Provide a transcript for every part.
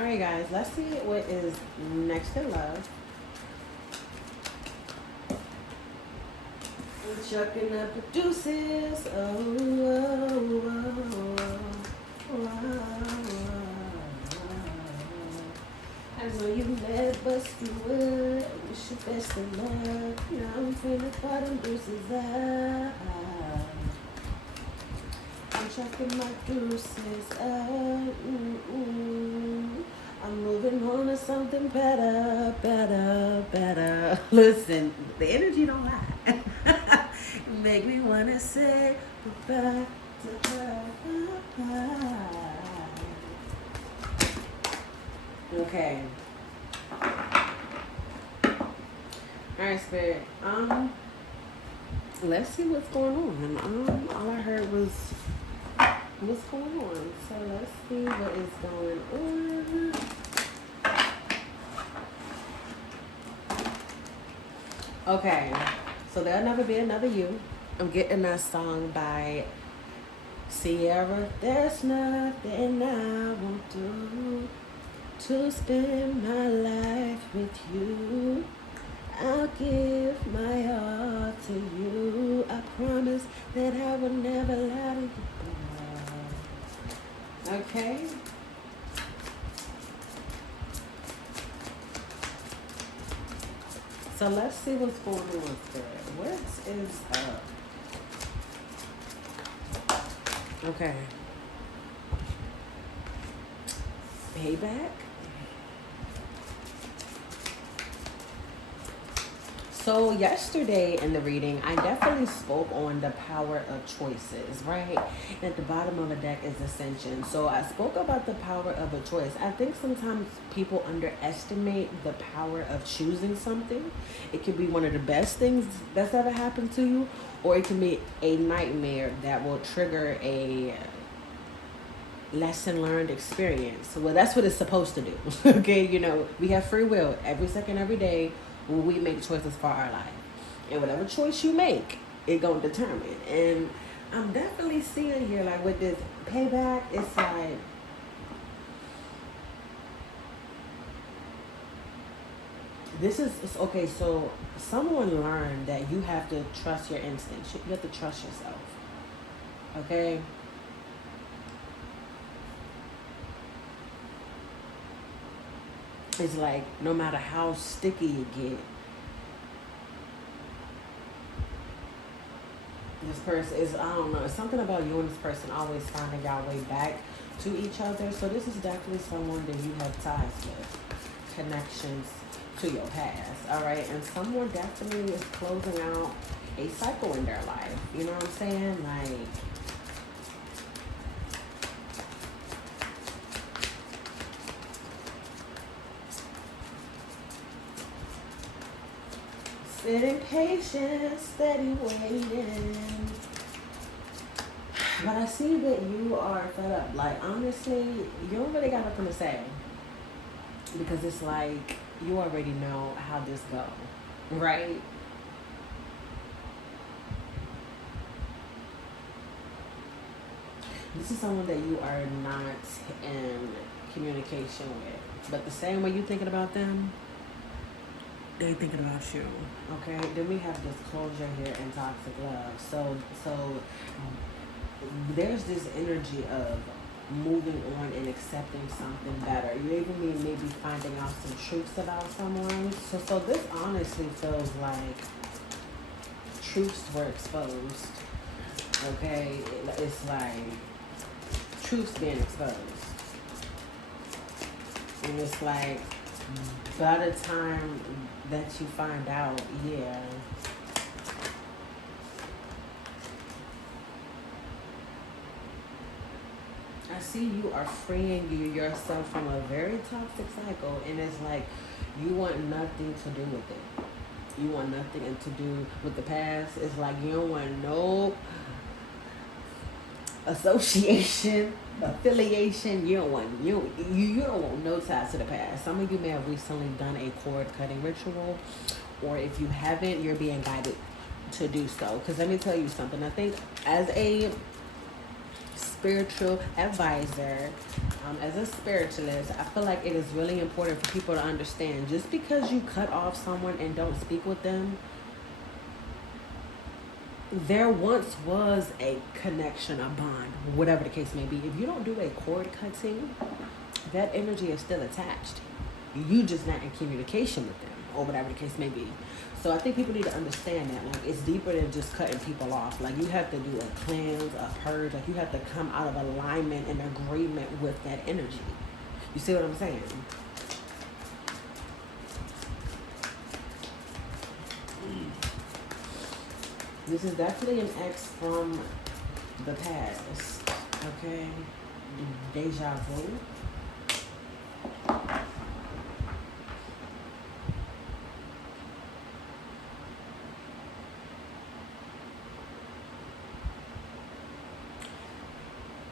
Alright guys, let's see what is next in love. I'm chucking up the deuces. I know you mad, but still would. Wish you best of luck. Now I'm feeling for them deuces out. I'm chucking my deuces out. I'm moving on to something better, better, better. Listen, the energy don't lie. Make me wanna say goodbye to her. Okay. Alright, Spirit. Let's see what's going on. All I heard was what's going on. So let's see what is going on. Okay. So there'll never be another you. I'm getting that song by Sierra. There's nothing I won't do to spend my life with you. I'll give my all to you. I promise that I will never lie to you. Okay? So let's see what's going on, Spirit. What is up? Okay. Payback? So yesterday in the reading, I definitely spoke on the power of choices, right? And at the bottom of the deck is Ascension. So I spoke about the power of a choice. I think sometimes people underestimate the power of choosing something. It can be one of the best things that's ever happened to you, or it can be a nightmare that will trigger a lesson learned experience. Well, that's what it's supposed to do. Okay, you know, we have free will every second, every day. We make choices for our life, and whatever choice you make, it gonna determine. And I'm definitely seeing here, like with this payback, it's like this is okay. So someone learned that you have to trust your instincts. You have to trust yourself. Okay. It's like no matter how sticky you get, this person is, I don't know, it's something about you and this person always finding your way back to each other. So this is definitely someone that you have ties with, connections to your past, all right? And someone definitely is closing out a cycle in their life. You know what I'm saying? Like, sitting patient, steady waiting. But I see that you are fed up. Like, honestly, you don't really got nothing to say. Because it's like, you already know how this go, right? This is someone that you are not in communication with. But the same way you thinking about them, they thinking about you. Okay? Then we have this closure here in toxic love. So there's this energy of moving on and accepting something better. You even mean maybe finding out some truths about someone. So this honestly feels like truths were exposed. Okay? It's like truths being exposed. And it's like, by the time that you find out, yeah. I see you are freeing yourself from a very toxic cycle, and it's like you want nothing to do with it. You want nothing to do with the past. It's like you don't want no association, affiliation. You don't want you don't want no ties to the past. Some of you may have recently done a cord cutting ritual, or if you haven't, you're being guided to do so. Because let me tell you something. I think as a spiritual advisor, as a spiritualist, I feel like it is really important for people to understand just because you cut off someone and don't speak with them, there once was a connection, a bond, whatever the case may be. If you don't do a cord cutting, that energy is still attached. You just not in communication with them, or whatever the case may be. So I think people need to understand that. Like, it's deeper than just cutting people off. Like, you have to do a cleanse, a purge. Like, you have to come out of alignment and agreement with that energy. You see what I'm saying? This is definitely an ex from the past. Okay? Deja vu.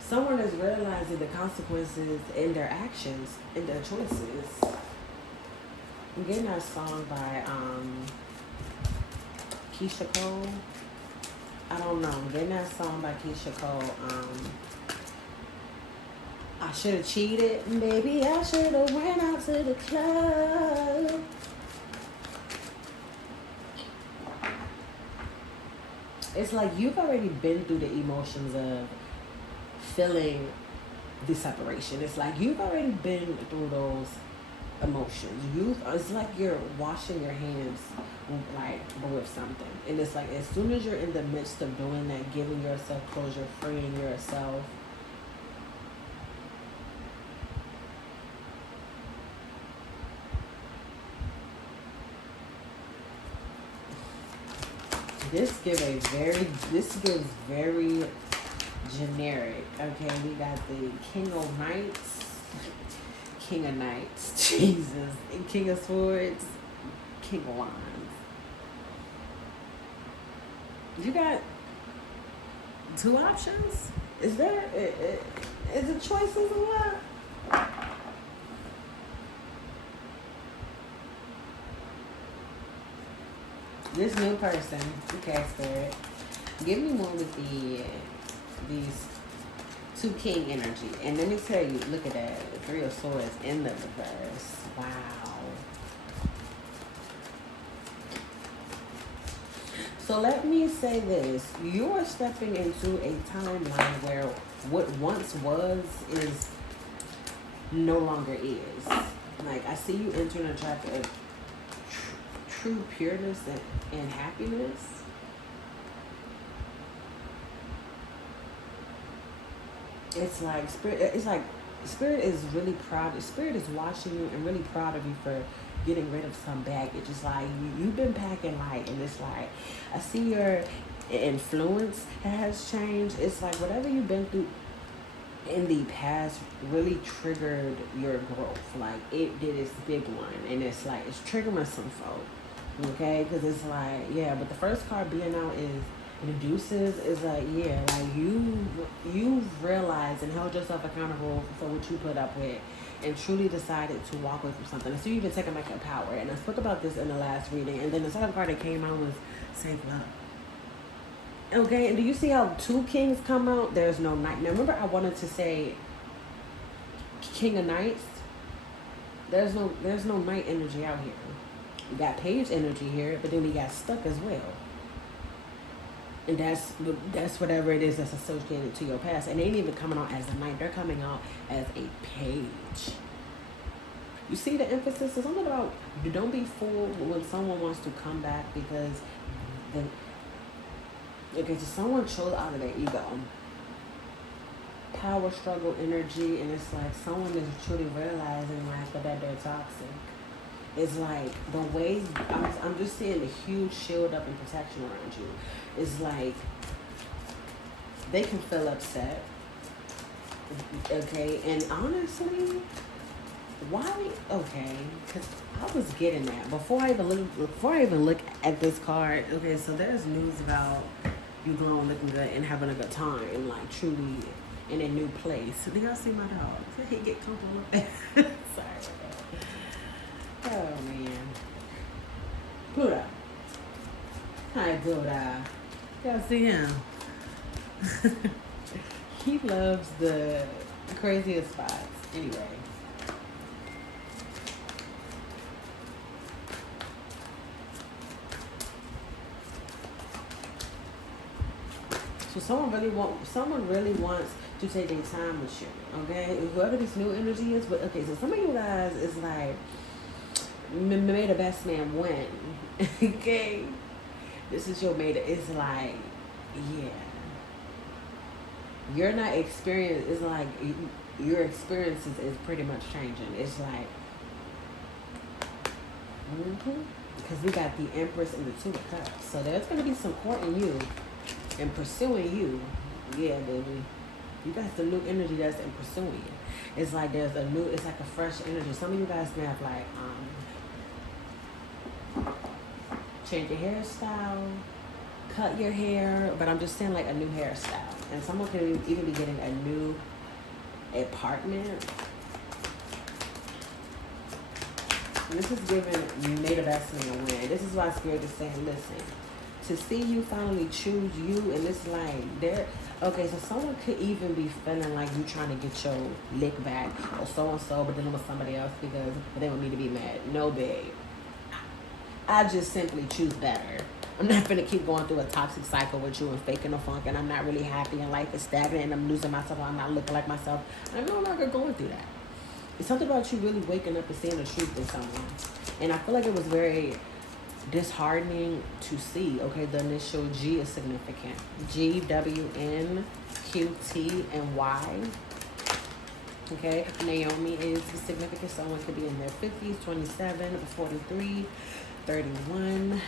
Someone is realizing the consequences in their actions, in their choices. I'm getting that song by Keisha Cole. I don't know. I'm getting that song by Keisha Cole. I should have cheated. Maybe I should have went out to the club. It's like you've already been through the emotions of feeling the separation. It's like you've already been through those emotions. It's like you're washing your hands like with something. And it's like as soon as you're in the midst of doing that, giving yourself closure, freeing yourself, this gives very generic. Okay, we got the King of Knights, Jesus, and King of Swords, King of Wands. You got two options? Is it choices or what? This new person, okay, Spirit, give me more with these two king energy. And let me tell you, look at that, the Three of Swords in the reverse. Wow. So let me say this. You are stepping into a timeline where what once was is no longer is. Like, I see you entering a chapter of true pureness and happiness. It's like Spirit is really proud. Spirit is watching you and really proud of you for getting rid of some baggage. It's like you've been packing light, and it's like I see your influence has changed. It's like whatever you've been through in the past really triggered your growth. Like it did its big one, and it's like it's triggering some folk. Okay, because it's like, yeah, but the first card being out is reduces, is like, yeah, like you've realized and held yourself accountable for what you put up with and truly decided to walk away from something. So you've been taking back your power. And I spoke about this in the last reading. And then the second card that came out was Save Love. Okay, and do you see how two kings come out? There's no knight. Now remember I wanted to say King of Knights. There's no knight energy out here. We got page energy here, but then we got stuck as well. And that's whatever it is that's associated to your past. And they ain't even coming out as a knight. They're coming out as a page. You see the emphasis is something about don't be fooled when someone wants to come back because someone chose out of their ego. Power struggle energy, and it's like someone is truly realizing like that they're toxic. It's like the way I'm just seeing a huge shield up and protection around you. It's like they can feel upset. Okay, and honestly, why? Okay, because I was getting that before I even look at this card. Okay, so there's news about you glowing, looking good, and having a good time, like truly in a new place. Do y'all see my dog? He get comfortable. Sorry. Oh man. Buddha. Hi Buddha. Y'all see him? He loves the craziest spots. Anyway. So someone really wants to take their time with you. Okay? Whoever this new energy is, but okay, so some of you guys is like, may the best man win. Okay? This is your mate. It's like, yeah. You're not experienced. It's like your experiences is pretty much changing. It's like, because we got the Empress and the Two of Cups. So there's going to be some courting you and pursuing you. Yeah, baby. You got the new energy that's in pursuing you. It's like there's a new, it's like a fresh energy. Some of you guys may have like, change your hairstyle, cut your hair, but I'm just saying like a new hairstyle. And someone could even be getting a new apartment. And this is giving may the best man win. This is why Spirit is saying, listen, to see you finally choose you, and it's like there. Okay, so someone could even be feeling like you trying to get your lick back or so and so, but dealing with somebody else because they want me to be mad. No, babe. I just simply choose better. I'm not gonna keep going through a toxic cycle with you and faking the funk, and I'm not really happy, and life is stagnant, and I'm losing myself, I'm not looking like myself. I'm no longer going through that. It's something about you really waking up and seeing the truth in someone. And I feel like it was very disheartening to see. Okay, the initial G is significant. G, W, N, Q, T, and Y. Okay, Naomi is significant. Someone could be in their 50s, 27, 43, 31.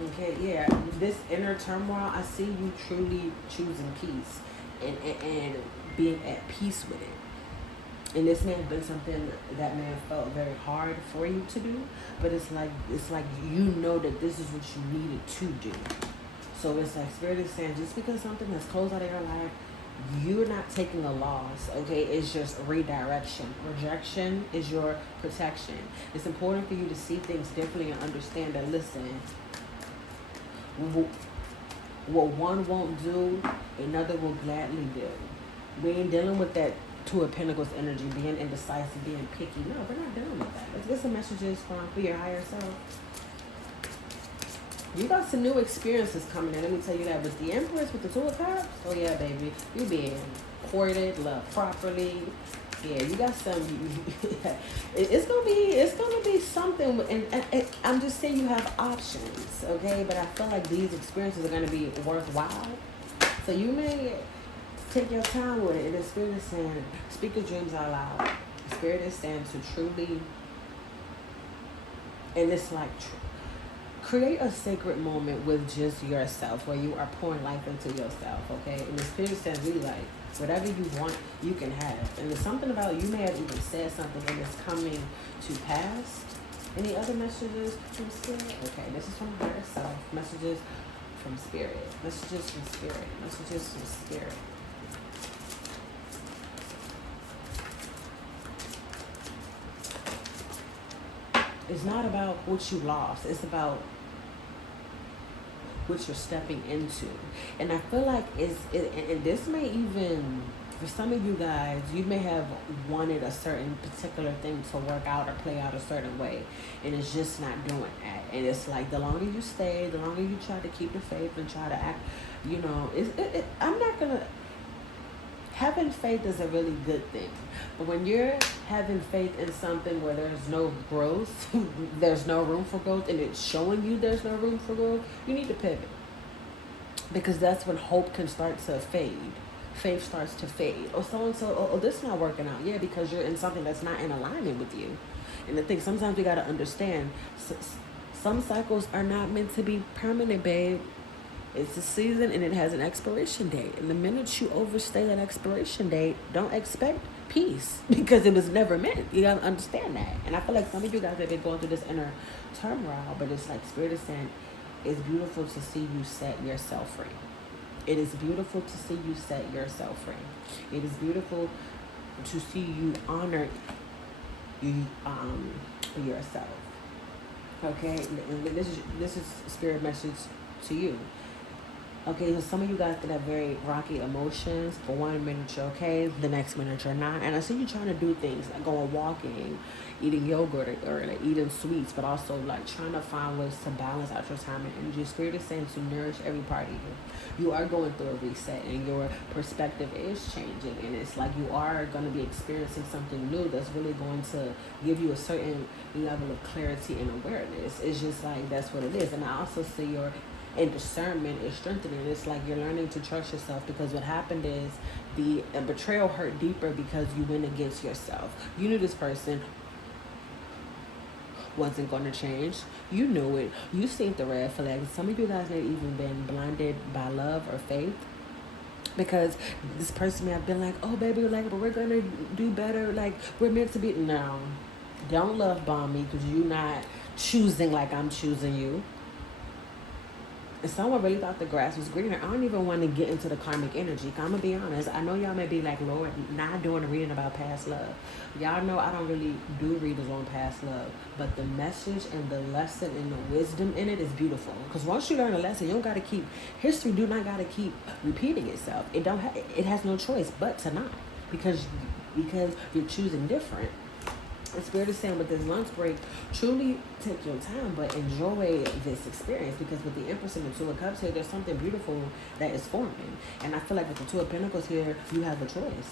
Okay, yeah, this inner turmoil, I see you truly choosing peace and being at peace with it. And this may have been something that may have felt very hard for you to do, but it's like you know that this is what you needed to do. So it's like Spirit is saying, just because something has closed out of your life, you're not taking a loss, okay? It's just redirection. Rejection is your protection. It's important for you to see things differently and understand that, listen, what one won't do, another will gladly do. We ain't dealing with that Two of Pentacles energy, being indecisive, being picky. No, we're not dealing with that. Let's get some messages for your higher self. You got some new experiences coming in. Let me tell you that. With the Empress, with the Two of Cups, oh yeah, baby. You being courted, loved properly. Yeah, you got some. It's gonna be something. And I'm just saying you have options, okay? But I feel like these experiences are gonna be worthwhile. So you may take your time with it. And the Spirit is saying, speak your dreams out loud. The Spirit is saying to truly, and it's like, create a sacred moment with just yourself where you are pouring life into yourself, okay? And the Spirit says, really, like, whatever you want, you can have. And there's something about, you may have even said something and it's coming to pass. Any other messages from Spirit? Okay, this is from herself. Messages from Spirit. Messages from Spirit. Messages from Spirit. It's not about what you lost. It's about what you're stepping into. And I feel like and this may even, for some of you guys, you may have wanted a certain particular thing to work out or play out a certain way, and it's just not doing that. And it's like the longer you stay, the longer you try to keep the faith and try to act, you know, I'm not gonna, having faith is a really good thing. But when you're having faith in something where there's no growth, there's no room for growth, and it's showing you there's no room for growth, you need to pivot. Because that's when hope can start to fade. Faith starts to fade. Or so-and-so, oh, this is not working out. Yeah, because you're in something that's not in alignment with you. And the thing, sometimes you got to understand, some cycles are not meant to be permanent, babe. It's a season and it has an expiration date. And the minute you overstay that expiration date, don't expect peace because it was never meant. You gotta understand that. And I feel like some of you guys have been going through this inner turmoil, but it's like Spirit is saying, it's beautiful to see you set yourself free. It is beautiful to see you set yourself free. It is beautiful to see you honor yourself. Okay, and this is Spirit message to you. Okay, so some of you guys that have very rocky emotions. For 1 minute you're okay, the next minute you're not. And I see you trying to do things like going walking, eating yogurt, or like eating sweets, but also like trying to find ways to balance out your time and energy. Spirit is saying to nourish every part of you. You are going through a reset, and your perspective is changing, and it's like you are going to be experiencing something new that's really going to give you a certain level of clarity and awareness. It's just like that's what it is. And I also see your and discernment is strengthening. It's like you're learning to trust yourself, because what happened is the betrayal hurt deeper because you went against yourself. You knew this person wasn't going to change. You knew it. You seen the red flags. Some of you guys may have even been blinded by love or faith, because this person may have been like, oh baby, like, but we're gonna do better, like we're meant to be. No, don't love bomb me, because you're not choosing like I'm choosing you. And someone really thought the grass was greener. I don't even want to get into the karmic energy. I'm going to be honest. I know y'all may be like, Lord, not doing a reading about past love. Y'all know I don't really do readings on past love. But the message and the lesson and the wisdom in it is beautiful. Because once you learn a lesson, you don't got to keep, history do not got to keep repeating itself. It has no choice but to not. Because you're choosing different. The Spirit is saying with this lunch break, truly take your time, but enjoy this experience, because with the Empress and the Two of Cups here, there's something beautiful that is forming. And I feel like with the Two of Pentacles here, you have a choice.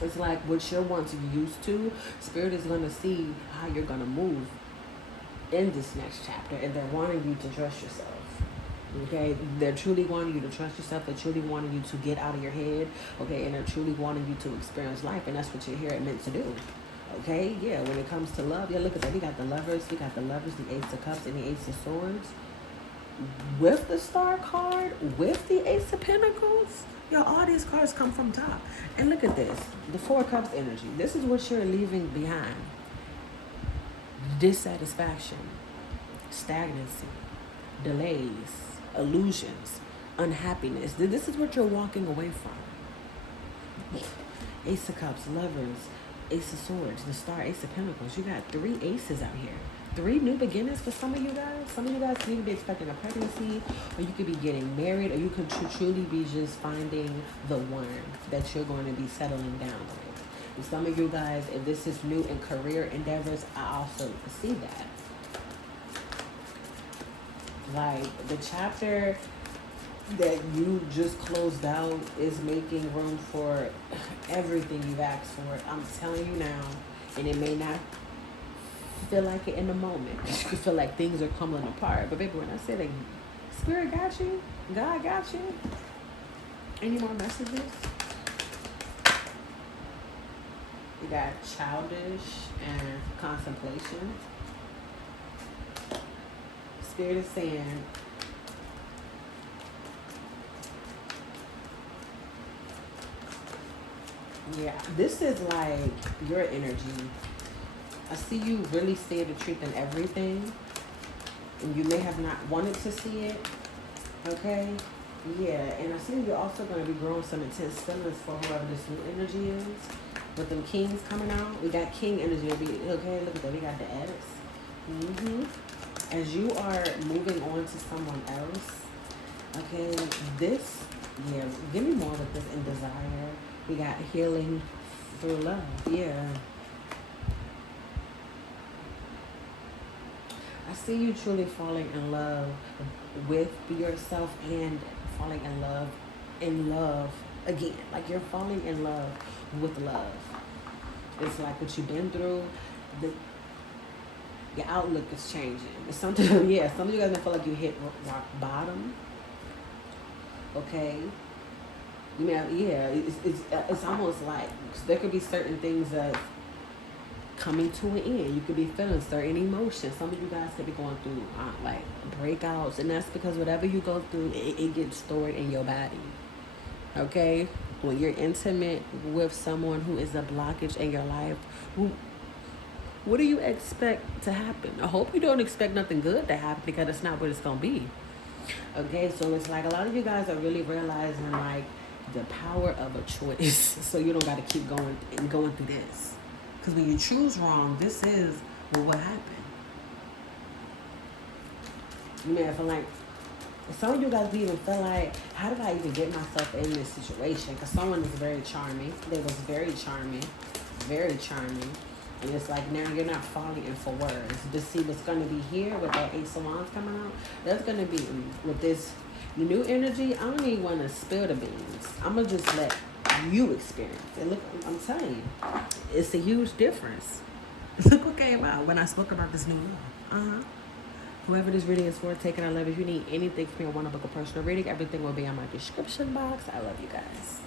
It's like what you're once used to, Spirit is going to see how you're going to move in this next chapter, and they're wanting you to trust yourself. Okay, they're truly wanting you to trust yourself. They're truly wanting you to get out of your head. Okay, and they're truly wanting you to experience life, and that's what you're here meant to do. Okay, yeah, when it comes to love, yeah, look at that. We got the Lovers, the Ace of Cups, and the Ace of Swords. With the Star card, with the Ace of Pentacles. Yo, all these cards come from top. And look at this, the Four of Cups energy. This is what you're leaving behind. Dissatisfaction, stagnancy, delays, illusions, unhappiness. This is what you're walking away from. Ace of Cups, Lovers, Ace of Swords, the Star, Ace of Pentacles. You got 3 aces out here. 3 new beginnings for some of you guys. Some of you guys need to be expecting a pregnancy, or you could be getting married, or you could truly be just finding the one that you're going to be settling down with. And some of you guys, if this is new in career endeavors, I also see that. Like the chapter that you just closed out is making room for everything you've asked for. I'm telling you now, and it may not feel like it in the moment. You could feel like things are coming apart. But baby, when I say that Spirit got you, God got you, any more messages? You got childish and contemplation. Spirit is saying, yeah, this is like your energy. I see you really see the truth in everything, and you may have not wanted to see it, okay? Yeah, and I see you're also going to be growing some intense feelings for whoever this new energy is. With them kings coming out, we got king energy, okay? Look at that, we got the X. As you are moving on to someone else, okay, this, yeah, give me more with this in desire. We got healing through love, yeah. I see you truly falling in love with yourself and falling in love again. Like you're falling in love with love. It's like what you've been through, your outlook is changing. It's something, yeah, some of you guys may feel like you hit rock bottom. Okay. You know, yeah, it's almost like there could be certain things that coming to an end. You could be feeling certain emotions. Some of you guys could be going through like breakouts, and that's because whatever you go through, it gets stored in your body. Okay? When you're intimate with someone who is a blockage in your life, what do you expect to happen? I hope you don't expect nothing good to happen, because it's not what it's going to be. Okay? So it's like a lot of you guys are really realizing like the power of a choice. So you don't got to keep going through this. Because when you choose wrong, this is what happened. You may feel like Some of you guys even feel like, how did I even get myself in this situation? Because someone is very charming. They was very charming. Very charming. And it's like now you're not falling in for words. Just see what's going to be here with that Ace of Wands coming out. There's going to be, with this new energy, I don't even want to spill the beans. I'm going to just let you experience it. Look, I'm telling you, it's a huge difference. Look what came out when I spoke about this new law. Whoever this reading is for, take it, I love it. If you need anything from me, I want to book a personal reading, everything will be in my description box. I love you guys.